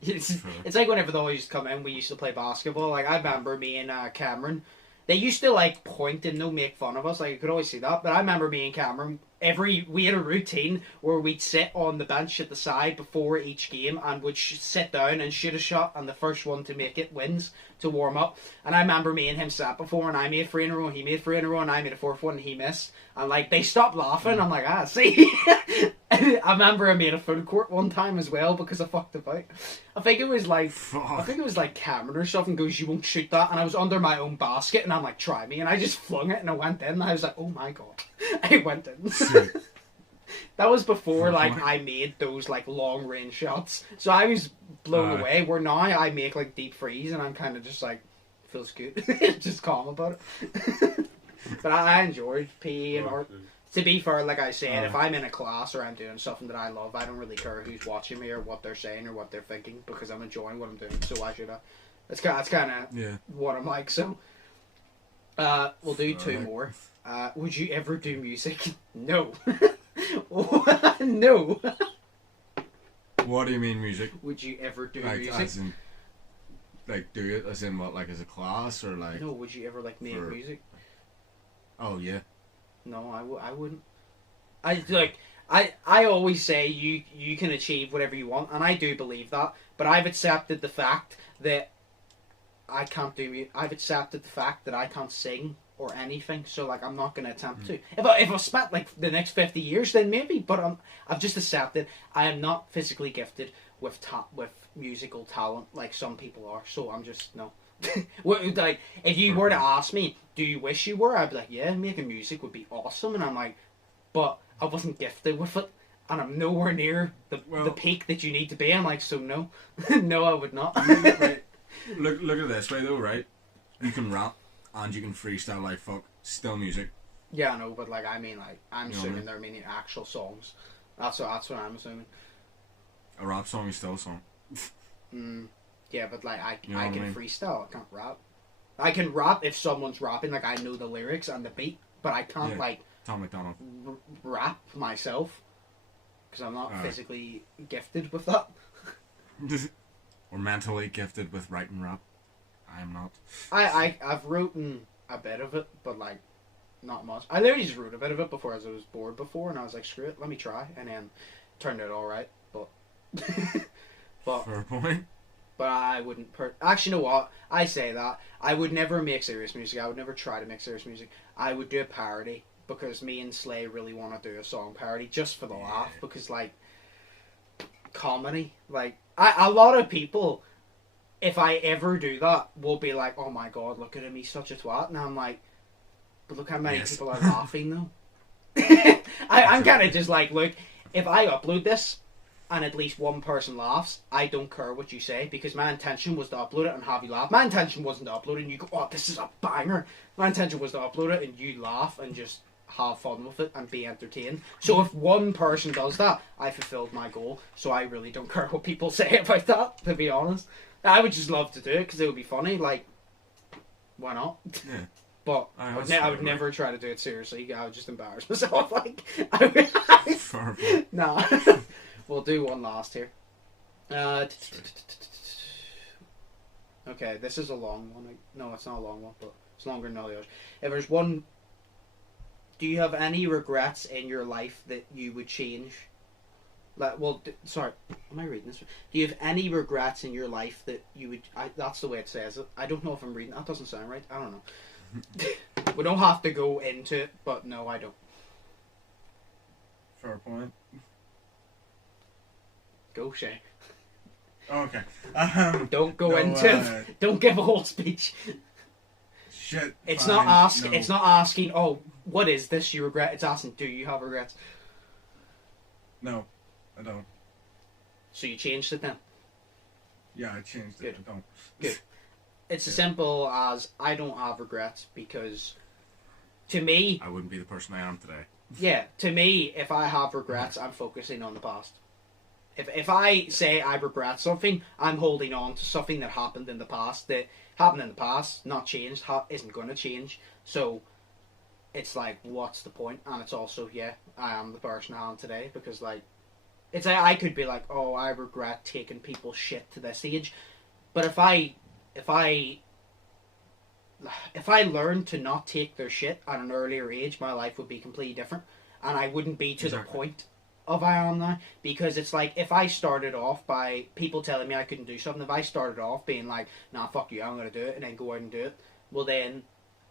It's like whenever they all used to come in, we used to play basketball. Like, I remember me and Cameron, they used to, like, point and make fun of us. Like, you could always see that. But I remember me and Cameron, we had a routine where we'd sit on the bench at the side before each game and would sit down and shoot a shot, and the first one to make it wins to warm up. And I remember me and him sat before, and I made 3 in a row, and he made 3 in a row, and I made a 4th one, and he missed. And, like, they stopped laughing. I'm like, see? I remember I made a full court one time as well because I fucked about. I think it was like Cameron or something goes, you won't shoot that, and I was under my own basket, and I'm like, try me, and I just flung it, and I went in, and I was like, oh my god, I went in. That was before like I made those like long range shots, so I was blown away. Where now I make like deep freeze, and I'm kind of just like, feels good, just calm about it. But I enjoyed PE and art. To be fair, like I said, if I'm in a class or I'm doing something that I love, I don't really care who's watching me or what they're saying or what they're thinking because I'm enjoying what I'm doing. So why should I? That's kind of what I'm like. So, we'll do 2 more. Would you ever do music? No. No. What do you mean music? Would you ever do Like, music? as in, like, do it as in what, like as a class or like? No. Would you ever like make music? Oh yeah. No, I wouldn't. I always say you can achieve whatever you want, and I do believe that. But I've accepted the fact that I can't do. I've accepted the fact that I can't sing or anything. So like, I'm not going to attempt to. If I spent like the next 50 years, then maybe. But I've just accepted I am not physically gifted with musical talent like some people are. So I'm just no. Like, if you were to ask me, do you wish you were? I'd be like, yeah, making music would be awesome. And I'm like, but I wasn't gifted with it, and I'm nowhere near the peak that you need to be. I'm like, so no, no, I would not. Right. Look at it this way though, right? You can rap and you can freestyle like fuck. Still music. Yeah, I know, but like, I mean, like, I'm You know assuming what I mean? they're meaning actual songs. That's what I'm assuming. A rap song is still a song. Yeah, but like, I You know what I can mean? freestyle. I can't rap. I can rap if someone's rapping. Like, I know the lyrics and the beat, but I can't like Tom McDonald. rap myself because I'm not physically gifted with that. Or mentally gifted with writing rap. I am not. I've written a bit of it, but like, not much. I literally just wrote a bit of it before as I was bored before, and I was like, screw it, let me try, and then turned out alright, but Fair point. but I wouldn't actually, you know what, I say that I would never make serious music. I would never try to make serious music. I would do a parody because me and Slay really want to do a song parody just for the laugh, because like, comedy, like, a lot of people, if I ever do that, will be like, oh my god, look at him, he's such a twat. And I'm like, but look how many people are laughing though. I'm kind of just like, look, if I upload this and at least one person laughs, I don't care what you say, because my intention was to upload it and have you laugh. My intention wasn't to upload it and you go, oh, this is a banger. My intention was to upload it and you laugh and just have fun with it and be entertained. So if one person does that, I fulfilled my goal. So I really don't care what people say about that, to be honest. I would just love to do it because it would be funny. Like, why not? Yeah. But I would never try to do it seriously. I would just embarrass myself. Like, Fair point. nah. We'll do one last here. Okay, this is a long one. No, it's not a long one, but it's longer than all the others. If there's one, do you have any regrets in your life that you would change? Like, well, sorry, am I reading this? Do you have any regrets in your life that you would? That's the way it says it. I don't know if I'm reading. That doesn't sound right. I don't know. We don't have to go into it, but no, I don't. Fair point. Go, Shay. Okay. Don't go into it. Don't give a whole speech. Shit. It's fine, not asking. no. It's not asking. Oh, what is this you regret? It's asking, do you have regrets? No, I don't. So you changed it then. Yeah, I changed it. Good. I don't. Good. It's as simple as I don't have regrets because, to me, I wouldn't be the person I am today. yeah, to me, if I have regrets, I'm focusing on the past. If I say I regret something, I'm holding on to something that happened in the past, not changed, isn't going to change. So it's like, what's the point? And it's also, yeah, I am the person I am today because, like, it's I could be like, oh, I regret taking people's shit to this age, but if I learned to not take their shit at an earlier age, my life would be completely different, and I wouldn't be to the point of I am now. Because it's like, if I started off by people telling me I couldn't do something, if I started off being like, nah, fuck you, I'm gonna do it, and then go out and do it, well then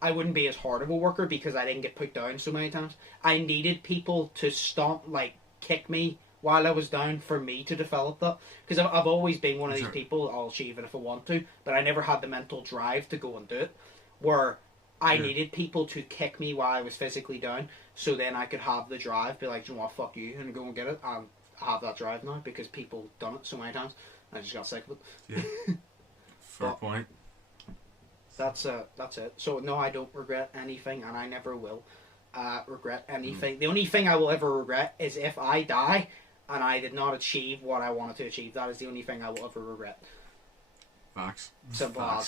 I wouldn't be as hard of a worker because I didn't get put down so many times. I needed people to stomp, like, kick me while I was down for me to develop that. Because I've always been one of these people, I'll achieve it if I want to, but I never had the mental drive to go and do it. Where I needed people to kick me while I was physically down, so then I could have the drive, be like, you know what, fuck you, and go and get it. And I have that drive now because people done it so many times. I just got sick of it. Yeah. Fair point. That's it. So no, I don't regret anything, and I never will regret anything. The only thing I will ever regret is if I die and I did not achieve what I wanted to achieve. That is the only thing I will ever regret. Facts. Simple as.